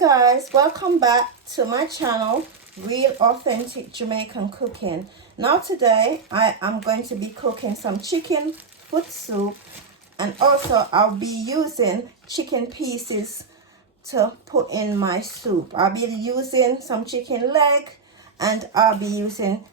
Guys, welcome back to my channel, Real Authentic Jamaican Cooking. Now today I am going to be cooking some chicken foot soup, and also I'll be using chicken pieces to put in my soup. I'll be using some chicken leg, and I'll be using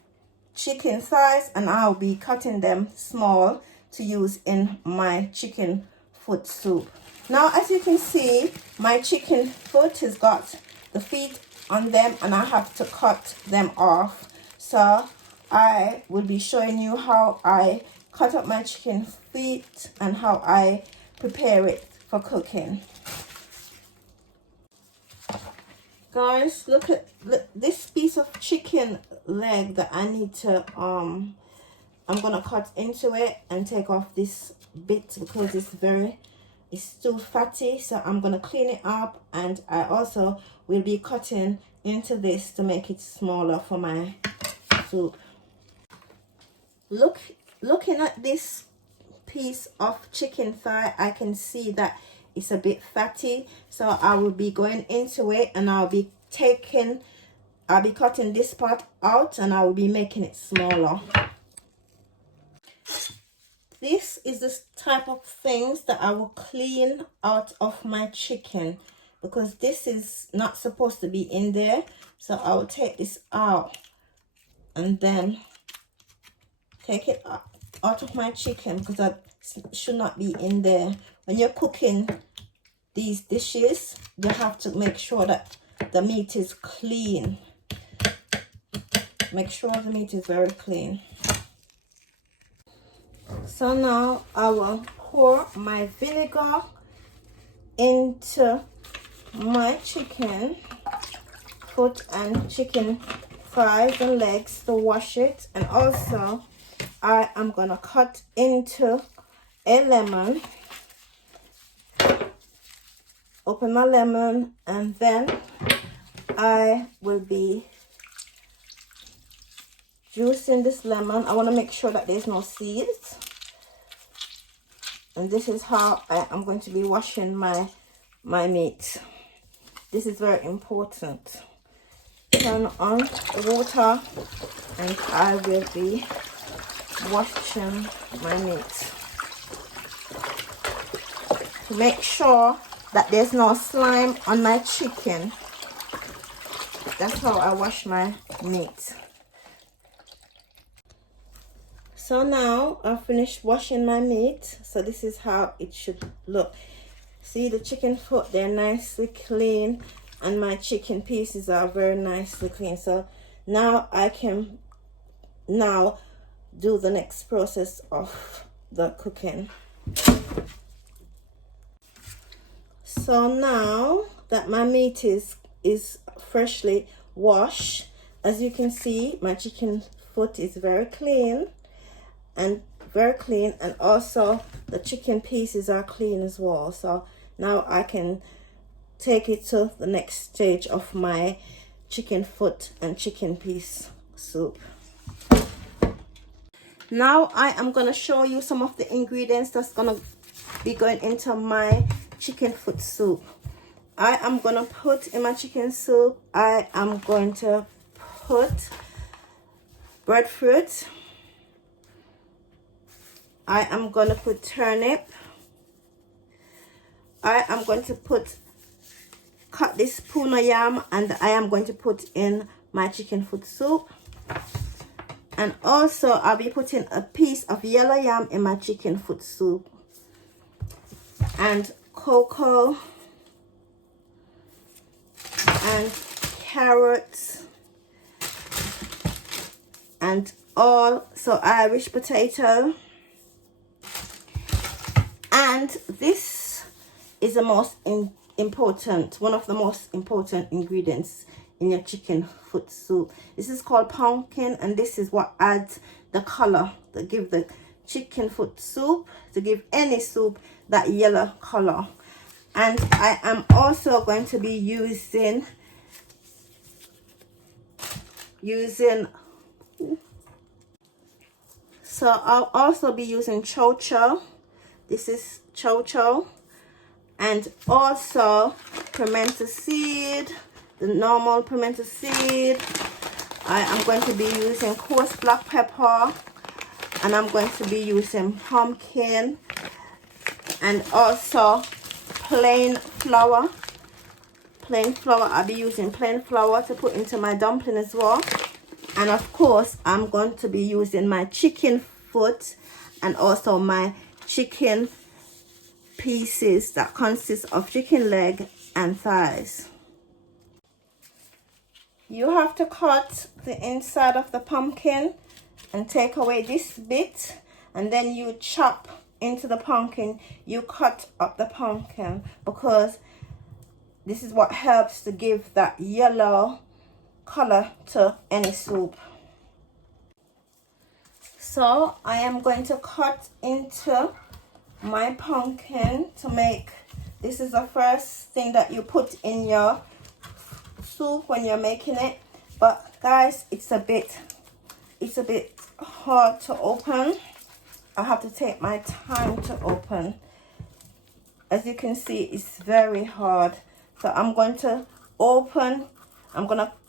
chicken thighs, and I'll be cutting them small to use in my chicken foot soup. Now, as you can see, my chicken foot has got the feet on them, and I have to cut them off. So I will be showing you how I cut up my chicken feet and how I prepare it for cooking. Guys, look this piece of chicken leg that I need to I'm gonna cut into it and take off this bit because it's too fatty. So I'm gonna clean it up, and I also will be cutting into this to make it smaller for my soup. Looking at this piece of chicken thigh, I can see that it's a bit fatty, so I will be going into it, and I'll be cutting this part out, and I will be making it smaller. This is the type of things that I will clean out of my chicken, because this is not supposed to be in there. So I will take this out and then take it out of my chicken, because that should not be in there. When you're cooking these dishes, you have to make sure that the meat is clean. Make sure the meat is very clean. So now I will pour my vinegar into my chicken foot and chicken thighs and legs to wash it, and also I am gonna cut into a lemon. Open my lemon, and then I will be juicing this lemon. I want to make sure that there's no seeds. And this is how I am going to be washing my meat. This is very important. Turn on the water, and I will be washing my meat to make sure that there's no slime on my chicken. That's how I wash my meat. So now I've finished washing my meat. So this is how it should look. See the chicken foot, they're nicely clean, and my chicken pieces are very nicely clean. So now I can do the next process of the cooking. So now that my meat is freshly washed, as you can see, my chicken foot is very clean, and also the chicken pieces are clean as well. So now I can take it to the next stage of my chicken foot and chicken piece soup. Now I am going to show you some of the ingredients that's going to be going into my chicken foot soup. I am going to put in my chicken soup, I am going to put breadfruit. I am going to put turnip. I am going to cut this puna yam, and I am going to put in my chicken foot soup. And also I'll be putting a piece of yellow yam in my chicken foot soup, and cocoa, and carrots, and also Irish potato. And this is the most important, one of the most important ingredients in your chicken foot soup. This is called pumpkin, and this is what adds the color, that give the chicken foot soup, to give any soup that yellow color. And I am also going to be using so I'll also be using chow chow. This is chow chow, and also pimento seed, the normal pimento seed. I am going to be using coarse black pepper, and I'm going to be using pumpkin, and also plain flour. I'll be using plain flour to put into my dumpling as well. And of course, I'm going to be using my chicken foot and also my chicken pieces that consist of chicken leg and thighs. You have to cut the inside of the pumpkin and take away this bit, and then you chop into the pumpkin. You cut up the pumpkin because this is what helps to give that yellow color to any soup. So I am going to cut into my pumpkin to make, this is the first thing that you put in your soup when you're making it. But guys, it's a bit hard to open. I have to take my time to open. As you can see, it's very hard. So I'm going to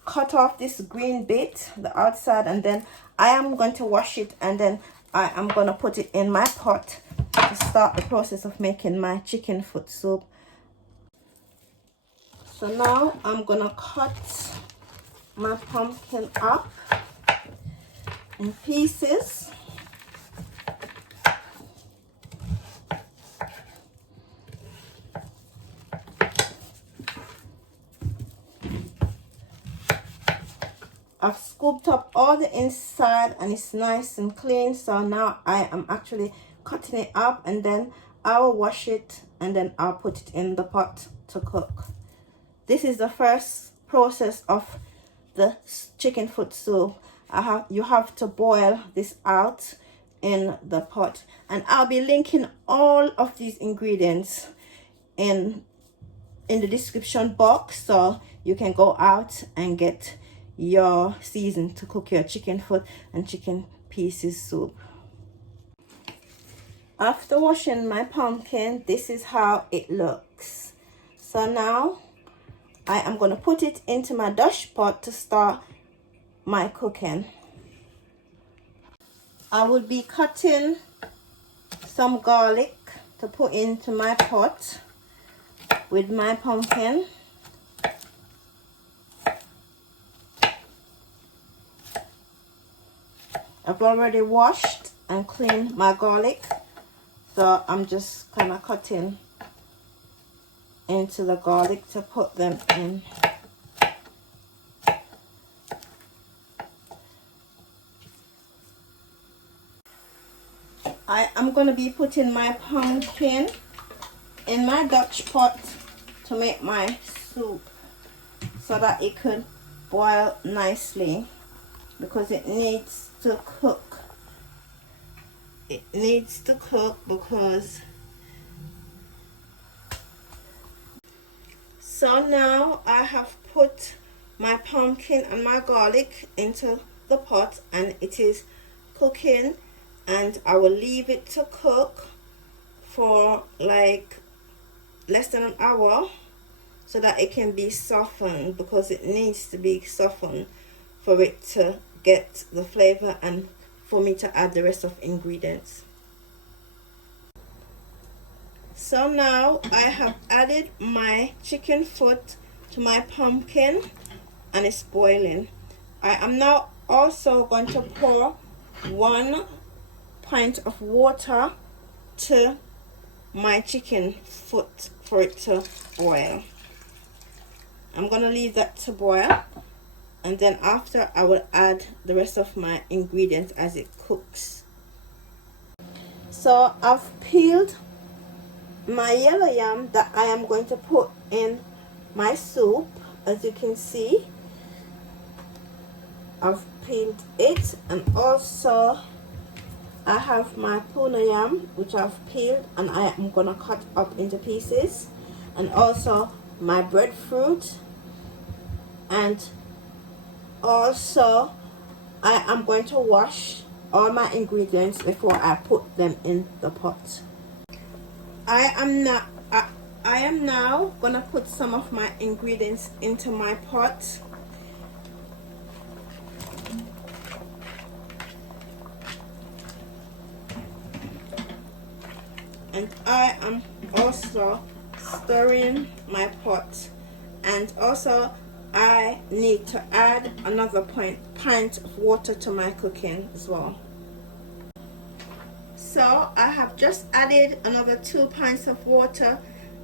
cut off this green bit, the outside, and then I am going to wash it, and then I am going to put it in my pot to start the process of making my chicken foot soup. So now I'm going to cut my pumpkin up in pieces. I've scooped up all the inside and it's nice and clean. So now I am actually cutting it up, and then I will wash it, and then I'll put it in the pot to cook. This is the first process of the chicken foot soup. You have to boil this out in the pot, and I'll be linking all of these ingredients in the description box, so you can go out and get your season to cook your chicken foot and chicken pieces soup. After washing my pumpkin, this is how it looks. So now I am going to put it into my Dutch pot to start my cooking. I will be cutting some garlic to put into my pot with my pumpkin. I've already washed and cleaned my garlic, so I'm just kind of cutting into the garlic to put them in. I am going to be putting my pumpkin in my Dutch pot to make my soup so that it could boil nicely, because it needs to cook. It needs to cook because... So now I have put my pumpkin and my garlic into the pot, and it is cooking, and I will leave it to cook for like less than an hour so that it can be softened, because it needs to be softened for it to get the flavor and for me to add the rest of ingredients. So now I have added my chicken foot to my pumpkin and it's boiling. I am now also going to pour 1 pint of water to my chicken foot for it to boil. I'm going to leave that to boil, and then after I will add the rest of my ingredients as it cooks. So I've peeled my yellow yam that I am going to put in my soup. As you can see, I've peeled it, and also I have my puna yam which I've peeled and I am gonna cut up into pieces, and also my breadfruit, and also I am going to wash all my ingredients before I put them in the pot. I I am now gonna put some of my ingredients into my pot. And I am also stirring my pot, and also I need to add another pint of water to my cooking as well. So I have just added another 2 pints of water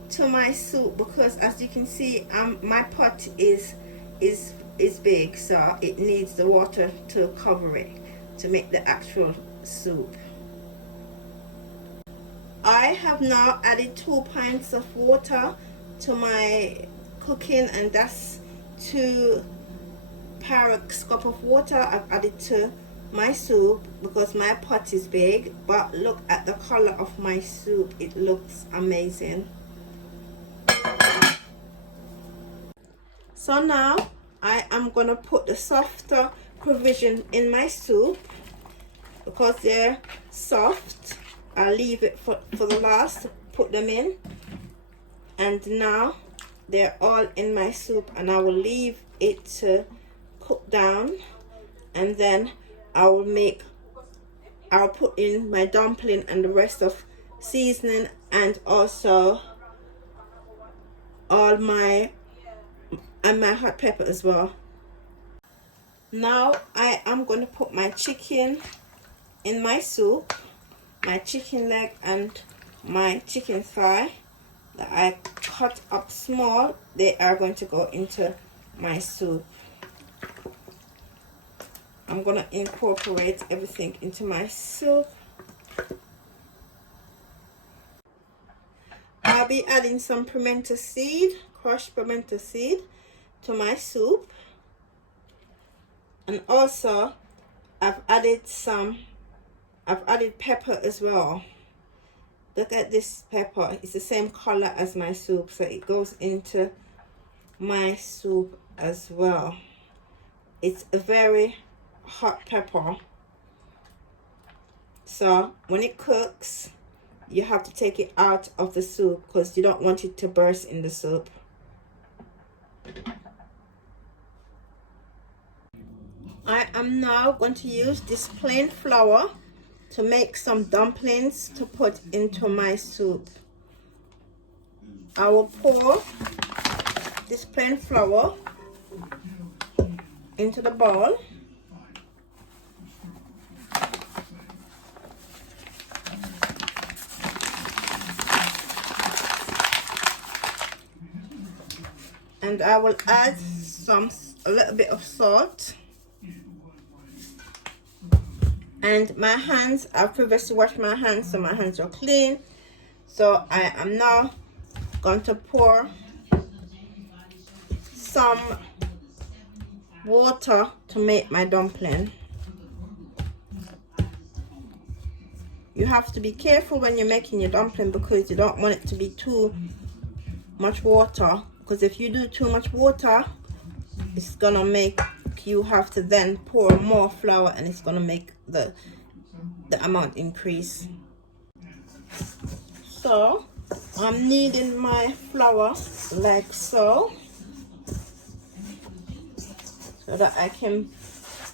to my soup, because as you can see, my pot is big, so it needs the water to cover it to make the actual soup. I have now added 2 pints of water to my cooking, and that's 2 Pyrex cup of water I've added to my soup because my pot is big. But look at the color of my soup, it looks amazing. So now I am gonna put the softer provision in my soup because they're soft. I'll leave it for the last to put them in, and now they're all in my soup, and I will leave it to cook down, and then I'll put in my dumpling and the rest of seasoning, and also all my hot pepper as well. Now I am going to put my chicken in my soup, my chicken leg and my chicken thigh that I cut up small. They are going to go into my soup. I'm going to incorporate everything into my soup. I'll be adding some pimento seed, crushed pimento seed, to my soup, and also I've added pepper as well. Look at this pepper, it's the same color as my soup, so it goes into my soup as well. It's a very hot pepper, so when it cooks you have to take it out of the soup because you don't want it to burst in the soup. I am now going to use this plain flour to make some dumplings to put into my soup. I will pour this plain flour into the bowl. And I will add a little bit of salt. And my hands, I've previously washed my hands, so my hands are clean. So I am now going to pour some water to make my dumpling. You have to be careful when you're making your dumpling because you don't want it to be too much water, because if you do too much water, it's gonna make you have to then pour more flour, and it's gonna make the amount increase. So I'm kneading my flour like so that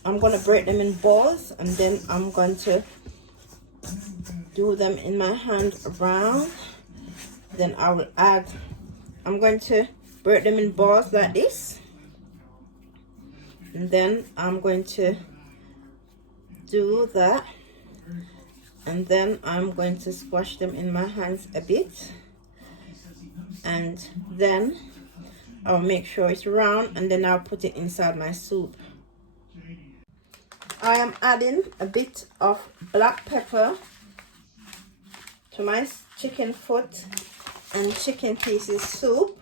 I'm gonna break them in balls, and then I'm going to do them in my hand around. Then I'm going to break them in balls like this, and then I'm going to do that, and then I'm going to squash them in my hands a bit, and then I'll make sure it's round, and then I'll put it inside my soup. I am adding a bit of black pepper to my chicken foot and chicken pieces soup,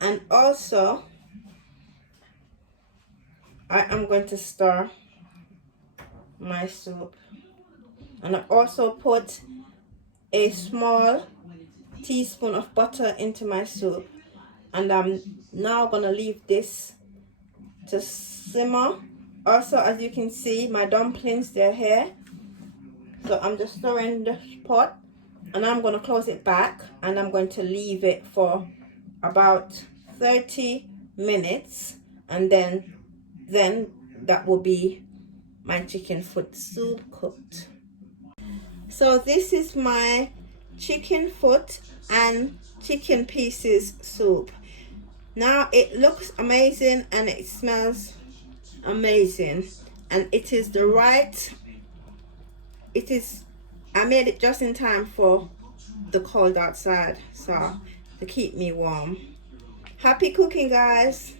and also I am going to stir my soup. And I also put a small teaspoon of butter into my soup, and I'm now gonna leave this to simmer. Also, as you can see, my dumplings, they're here, so I'm just stirring the pot And I'm going to close it back, and I'm going to leave it for about 30 minutes, and then that will be my chicken foot soup cooked. So this is my chicken foot and chicken pieces soup. Now it looks amazing and it smells amazing, and it is the right, I made it just in time for the cold outside, so to keep me warm. Happy cooking, guys.